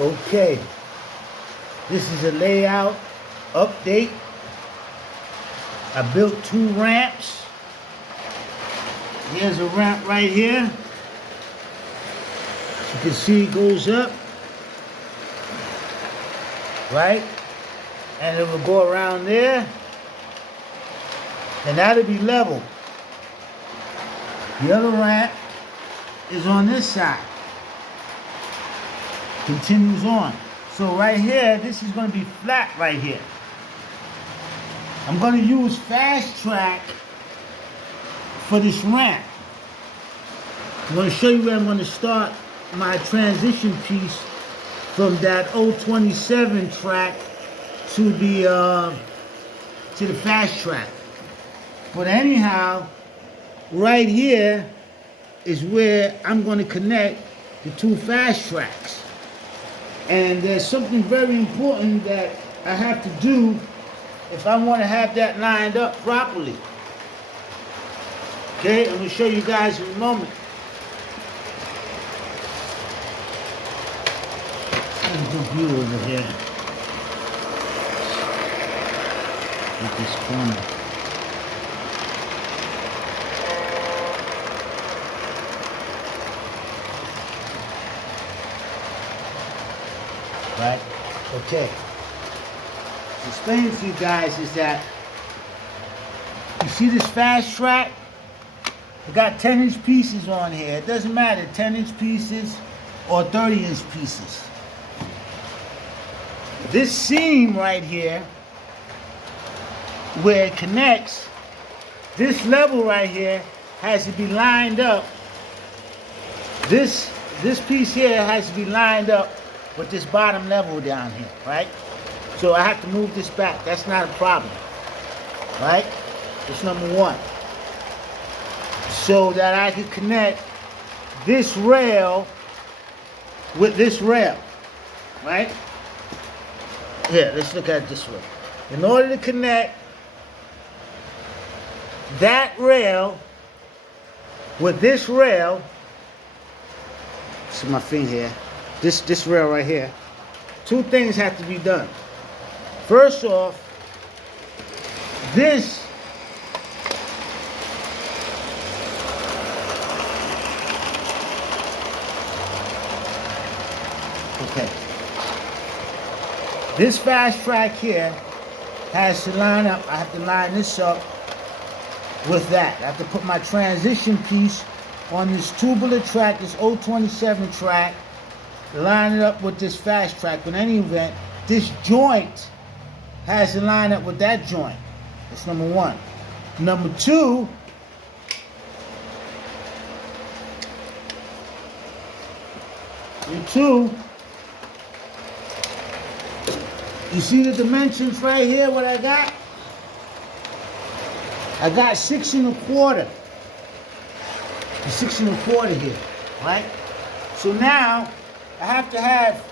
Okay, this is a layout update. I built 2 ramps. Here's a ramp right here. You can see it goes up, right? And it will go around there. And that'll be level. The other ramp is on this side. Continues on. So right here, this is going to be flat right here. I'm going to use fast track for this ramp. I'm going to show you where I'm going to start my transition piece from that 027 track to the fast track. But anyhow, right here is where I'm going to connect the 2 fast tracks. And there's something very important that I have to do if I want to have that lined up properly. Okay, I'm going to show you guys in a moment. There's a view over here. At this corner. Right? Okay. Explaining to you guys is that you see this fast track? It got 10-inch pieces on here. It doesn't matter, 10-inch pieces or 30-inch pieces. This seam right here, where it connects, this level right here has to be lined up. This piece here has to be lined up with this bottom level down here, right? So I have to move this back. That's not a problem, right? That's number 1. So that I can connect this rail with this rail, right? Here, let's look at it this way. In order to connect that rail with this rail, see my finger here, this rail right here, 2 things have to be done. First off, this fast track here has to line up. I have to line this up with that. I have to put my transition piece on this tubular track, this 027 track, line it up with this fast track. In any event, this joint has to line up with that joint. That's number 1. Number 2, you see the dimensions right here, what I got? I got 6 1/4. 6 1/4 here, right? So now, I have to have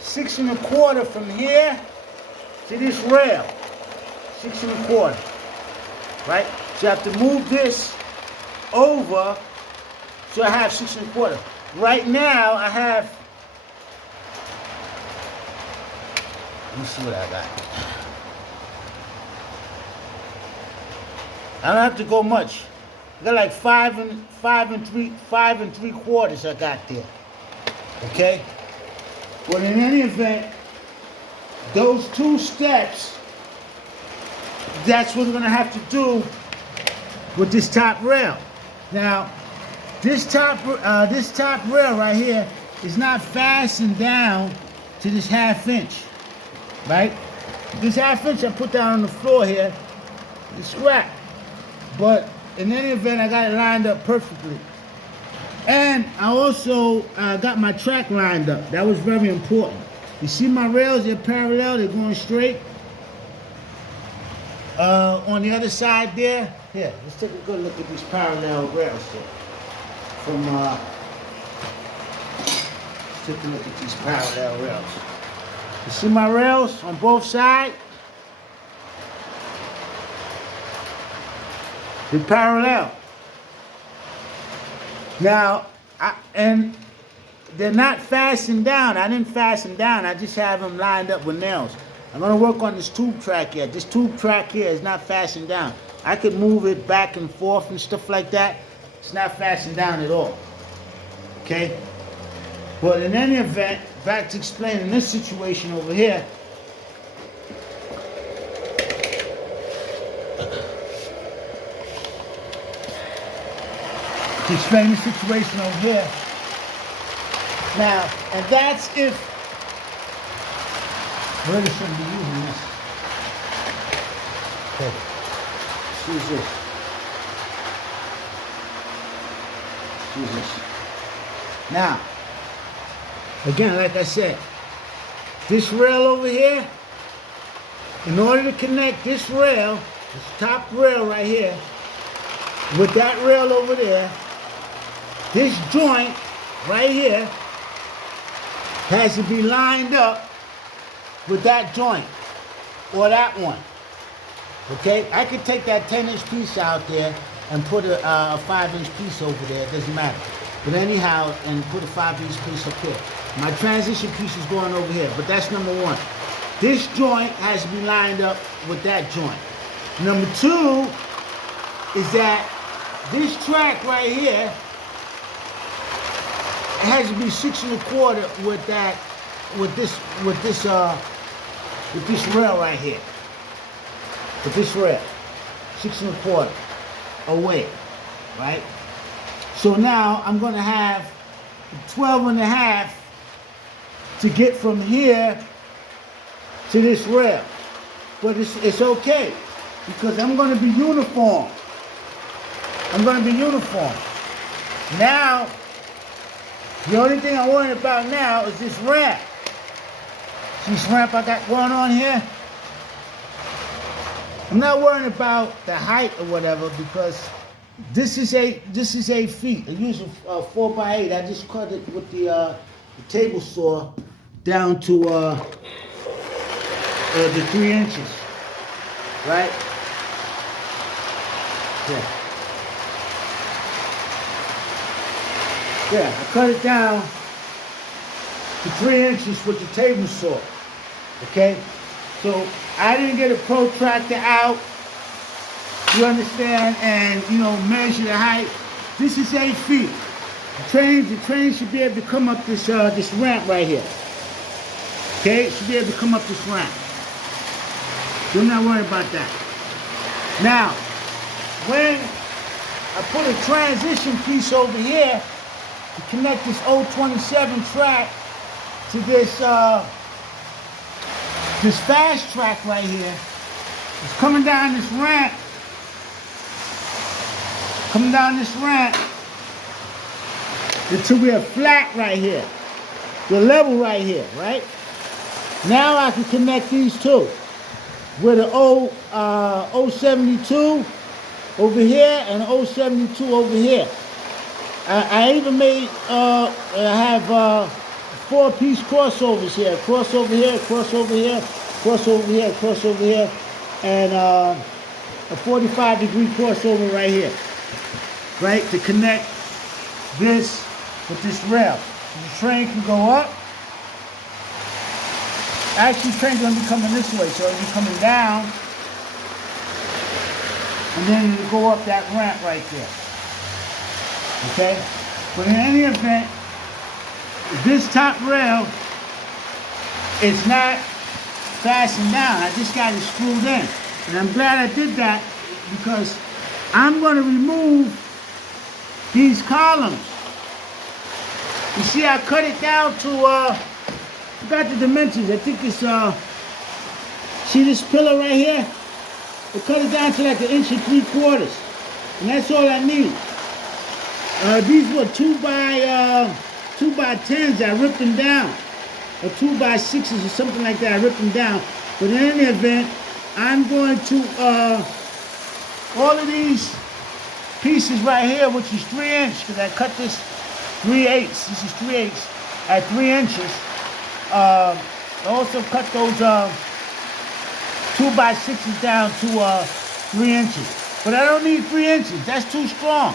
6 1/4 from here to this rail. 6 1/4, right? So I have to move this over so I have 6 1/4. Right now, I have, let me see what I got. I don't have to go much. I got like 5 3/4 I got there. Okay? But in any event, those 2 steps, that's what we're gonna have to do with this top rail. Now, this top rail right here is not fastened down to this 1/2 inch. Right? This 1/2 inch I put down on the floor here, it's scrap. But in any event, I got it lined up perfectly. And I also got my track lined up. That was very important. You see my rails, they're parallel, they're going straight. On the other side there, here, let's take a good look at these parallel rails here. Let's take a look at these parallel rails. You see my rails on both sides? They're parallel. Now, they're not fastened down. I didn't fasten down. I just have them lined up with nails. I'm going to work on this tube track here. This tube track here is not fastened down. I could move it back and forth and stuff like that. It's not fastened down at all. Okay? But in any event, back to explaining this situation over here. To explain the situation over here. Now, and that's if really shouldn't be using this. Okay. Let's use this. Let's use this. Now, again, like I said, this rail over here, in order to connect this rail, this top rail right here, with that rail over there, this joint right here has to be lined up with that joint or that one. Okay, I could take that 10-inch piece out there and put a 5-inch piece over there. It doesn't matter. But anyhow, and put a 5-inch piece up here. My transition piece is going over here, but that's number one. This joint has to be lined up with that joint. Number two is that this track right here has to be 6 1/4 with that, with this rail right here. With this rail, 6 1/4 away, right? So now I'm going to have 12 1/2 to get from here to this rail. But it's okay because I'm going to be uniform. I'm going to be uniform. Now, the only thing I'm worrying about now is this ramp. See this ramp I got going on here? I'm not worrying about the height or whatever because this is 8 feet. I use a 4x8. I just cut it with the table saw down to the 3 inches, right? Yeah. Yeah, I cut it down to 3 inches with the table saw. Okay? So I didn't get a protractor out, you understand, and measure the height. This is 8 feet. The train should be able to come up this ramp right here. Okay? It should be able to come up this ramp. So I'm not worried about that. Now, when I put a transition piece over here to connect this 027 track to this this fast track right here, it's coming down this ramp. Coming down this ramp until we're flat right here. We're level right here, right? Now I can connect these two with an 072 over here and 072 over here. I even made have 4-piece crossovers here. Crossover here, crossover here, crossover here, crossover here, and a 45-degree crossover right here. Right? To connect this with this rail. So the train can go up. Actually, the train's going to be coming this way, so it'll be coming down. And then it'll go up that ramp right there. Okay? But in any event, this top rail is not fastened down. I just got it screwed in. And I'm glad I did that because I'm going to remove these columns. You see, I cut it down to, I forgot the dimensions. I think it's, see this pillar right here? I cut it down to like 1 3/4 inches. And that's all I need. These were 2x10s. I ripped them down. Or 2x6s or something like that. I ripped them down. But in any event, I'm going to, all of these pieces right here, which is 3 inches, because I cut this 3/8. This is 3/8 at 3 inches. I also cut those 2x6s down to 3 inches. But I don't need 3 inches. That's too strong.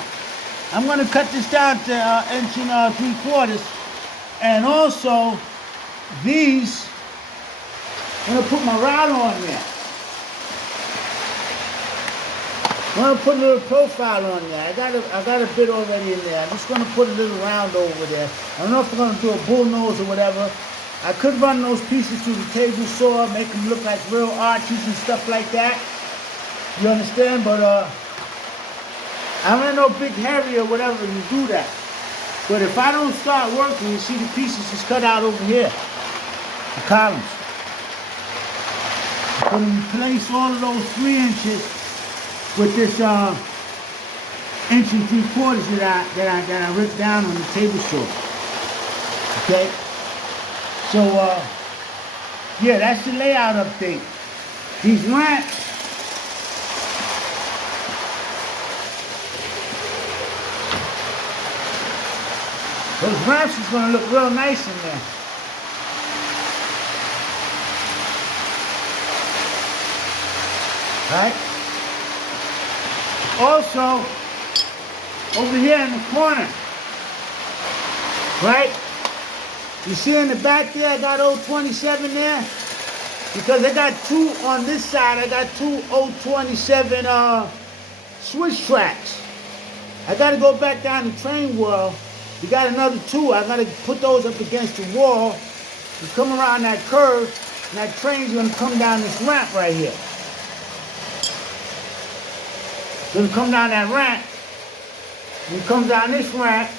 I'm going to cut this down to 1 3/4 inches And also, these, I'm gonna put my router on there. I'm gonna put a little profile on there. I got a bit already in there. I'm just gonna put a little round over there. I don't know if I'm gonna do a bull nose or whatever. I could run those pieces through the table saw, make them look like real arches and stuff like that. You understand? But I'm not no big heavy or whatever to do that. But if I don't start working, you see the pieces is cut out over here, the columns. I'm going to replace all of those 3 inches with this 1 3/4 inch that I ripped down on the table saw. Okay. So yeah, that's the layout update. These ramps. Those ramps is going to look real nice in there. Right? Also, over here in the corner, right? You see in the back there, I got 027 there? Because I got 2 on this side, I got 2 027 switch tracks. I got to go back down the train wall. You got another 2. I got to put those up against the wall. You come around that curve, and that train's going to come down this ramp right here. It's going to come down that ramp. And it comes down this ramp.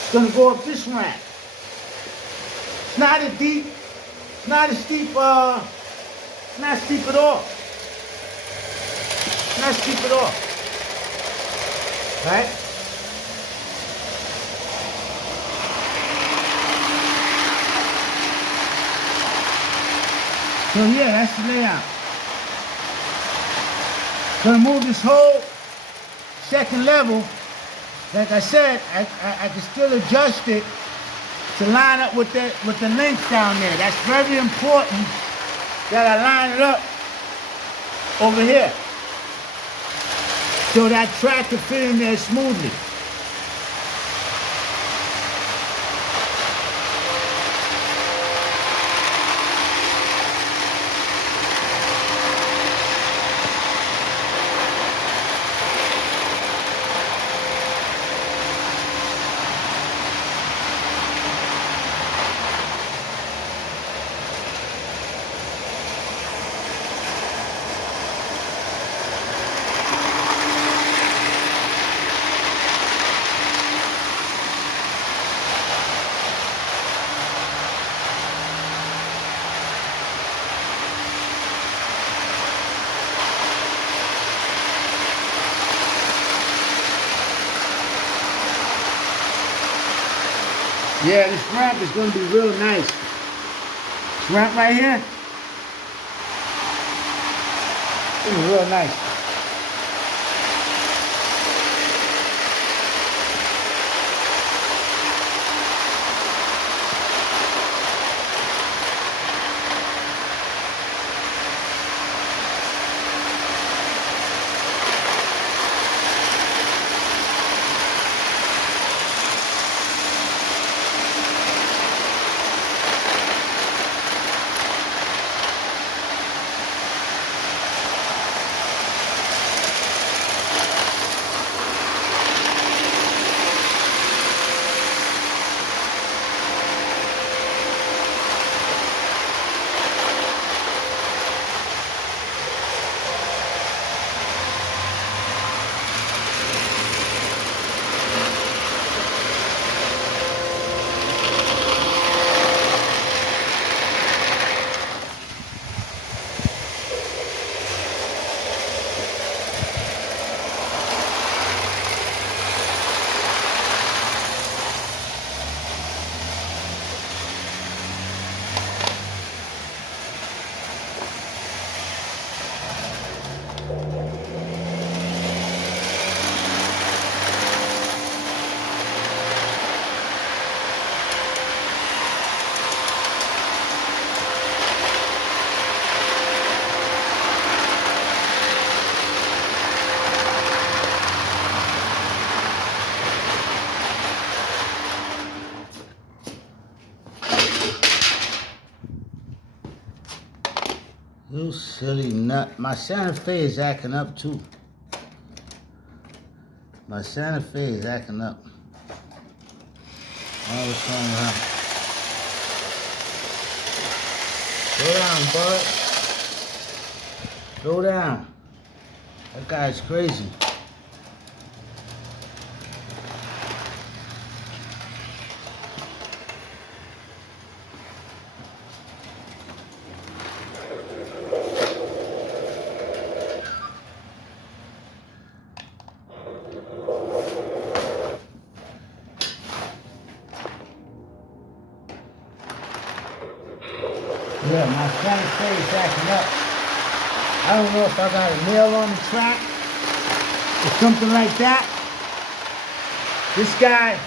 It's going to go up this ramp. It's not a deep, it's not a steep, it's not steep at all. It's not steep at all. Right? So yeah, that's the layout. Gonna move this whole second level. Like I said, I can still adjust it to line up with the links down there. That's very important that I line it up over here so that track can fit in there smoothly. Yeah, this ramp is going to be real nice. This ramp right here, this is real nice. You silly nut. My Santa Fe is acting up too. My Santa Fe is acting up. Oh, what's wrong with her? Slow down, bud. Slow down. That guy's crazy. Yeah, my Santa Fe is acting up. I don't know if I got a nail on the track or something like that. This guy,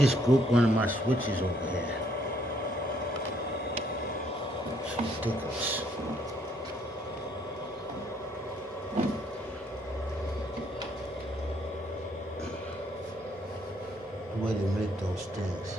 Just broke one of my switches over here. It's ridiculous. The way they make those things.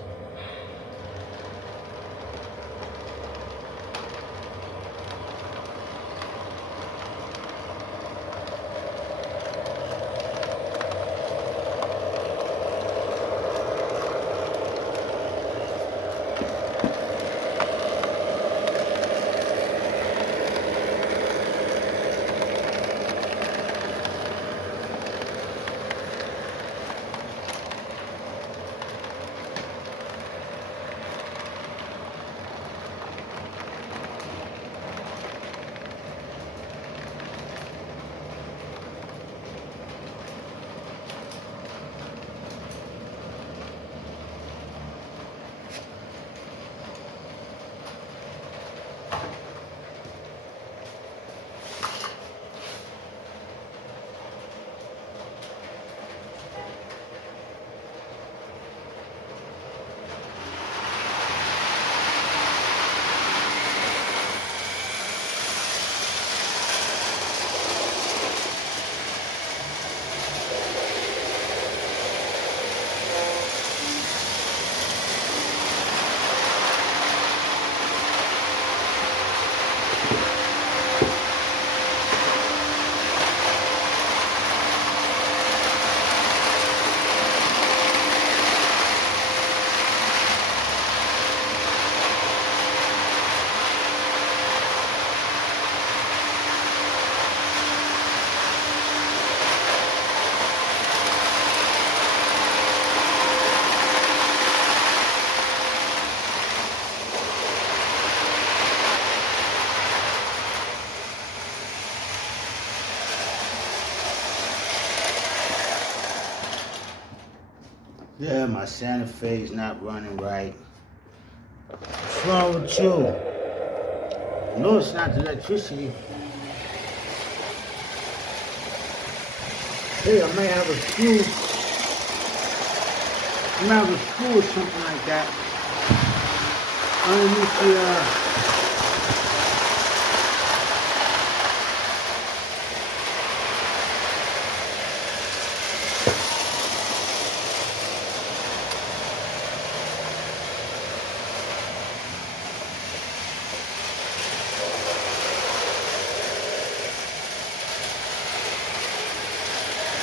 Yeah, my Santa Fe is not running right. What's wrong with you? No, it's not the electricity. Hey, I may have a screw. I may have a screw or something like that. Underneath the,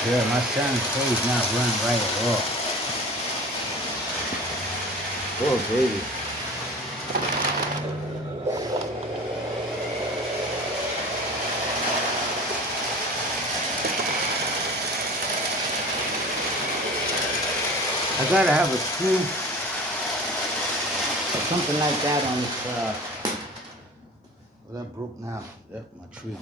yeah, my Santa Fe is not running right at all. Oh, baby. I gotta have a screw or something like that on this, well, that broke now. Yep, my tree.